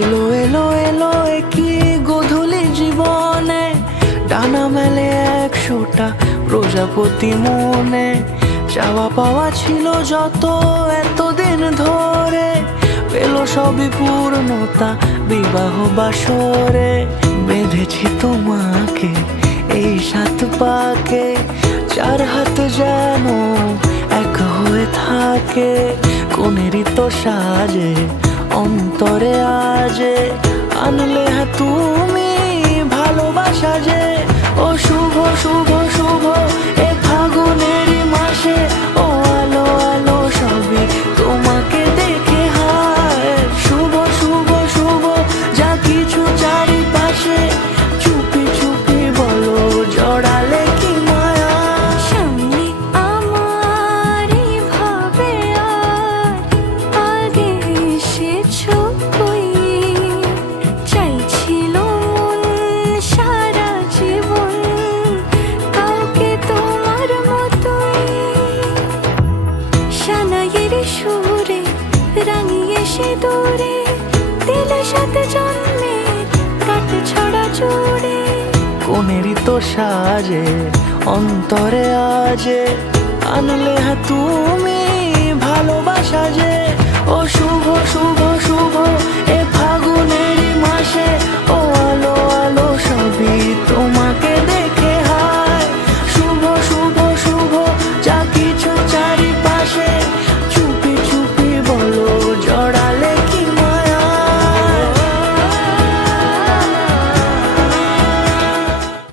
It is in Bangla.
এলো এলো এলো কি গোধূলি জীবনে, ডানা মেলে 100টা প্রজাপতি মনে। চাওয়া পাওয়া ছিল যত এতদিন ধরে, পেল সবই পূর্ণতা বিবাহ বাসরে। বেঁধেছি তোমাকে এই 7 পাকে, 4 হাত যেন এক হয়ে থাকে। কোনেরই তো সাজে অন্তরে আজে, আনলে হ্যাঁ তুমি ভালোবাসা যে। ও শুভ শুভ শুভ এ ফাগুনেরই মাসে, ও আলো আলো সবই তোমাকে দেখে হায়। শুভ শুভ শুভ যা কিছু চারিপাশে, চুপি চুপি বলো জড়ালে কি মায়া। সামনে আমার ভাবে আর আগে এসেছো কই, চাইছিল মন সারা জীবন কাউকে তোমার মতোই। সানাইয়ের সুরে রাঙিয়ে সে দূরে, দিলে 7 জন্মের কাট ছড়া জুড়ে। কোনেরই তো সাজে অন্তরে আজে, আনলে হ্যাঁ তুমি ভালোবাসা যে। ও শুভ শুভ শুভ এ ফাগুনেরই মাসে,